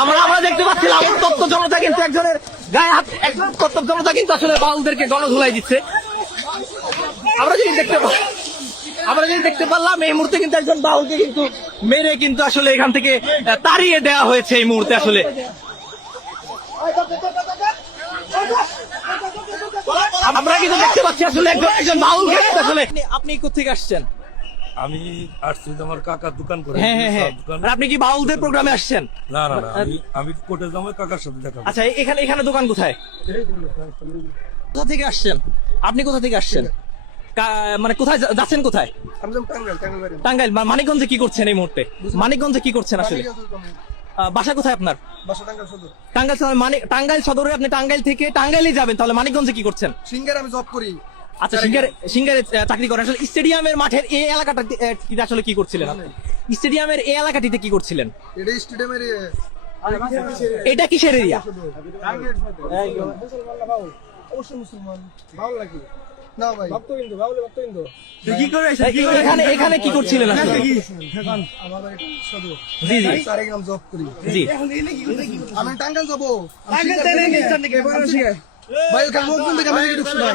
আমরা আমরা দেখতে পাচ্ছিলাম তত্ত্ব জনতা কিন্তু একজনের গায়ে হাত, একজন তত্ত্ব জনতা কিন্তু আসলে বাউলদেরকে গণধুলাই দিচ্ছে। আমরা যদি দেখতে পারলাম এই মুহূর্তে কিন্তু একজন বাউলকে কিন্তু মেরে কিন্তু আসলে এখান থেকে তাড়িয়ে দেওয়া হয়েছে এই মুহূর্তে। আসলে আমরা কিন্তু দেখতে পাচ্ছি আসলে একজন বাউলকে আসলে। আপনি কোথেকে আসছেন? আমি আসছি আমার কাকার দোকান করে। হ্যাঁ হ্যাঁ হ্যাঁ। আর আপনি কি বাউলদের প্রোগ্রামে আসছেন? না না না, আমি কোর্টে যাবো কাকার সাথে দেখা করব। আচ্ছা, এখানে দোকান কোথায়? কোথা থেকে আসছেন আপনি? কোথা থেকে আসছেন? মানে কোথায় যাচ্ছেন? কোথায়? টাঙ্গাইল। মানিকগঞ্জে কি করছেন এই মুহূর্তে? মানিকগঞ্জে কি করছেন আসলে? বাসা কোথায় আপনার? টাঙ্গাইল সদর। মানে টাঙ্গাইল সদরে আপনি টাঙ্গাইল থেকে টাঙ্গাইলে যাবেন, তাহলে মানিকগঞ্জে কি করছেন? সিঙ্গারে আমি জব করি। আচ্ছা, সিঙ্গারে চাকরি করেন। আসলে স্টেডিয়ামের মাঠের এই এলাকাটা আসলে কি করছিলেন আপনি? স্টেডিয়ামের এই এলাকাটিতে কি করছিলেন? এটা স্টেডিয়ামের এটা কিসের এরিয়া? অবশ্যই মুসলমান ভালো লাগে না ভাই, ভক্ত কিন্তু কি করে এখানে কি করছিলেন আসলে? আমার বাড়ি সদর। জি জি সারেগাম জব করি। জি। আমি টাঙ্গাইল যাবো। ভাই ওখানে লোকজন দেখে আমি ঢুকছি ভাই।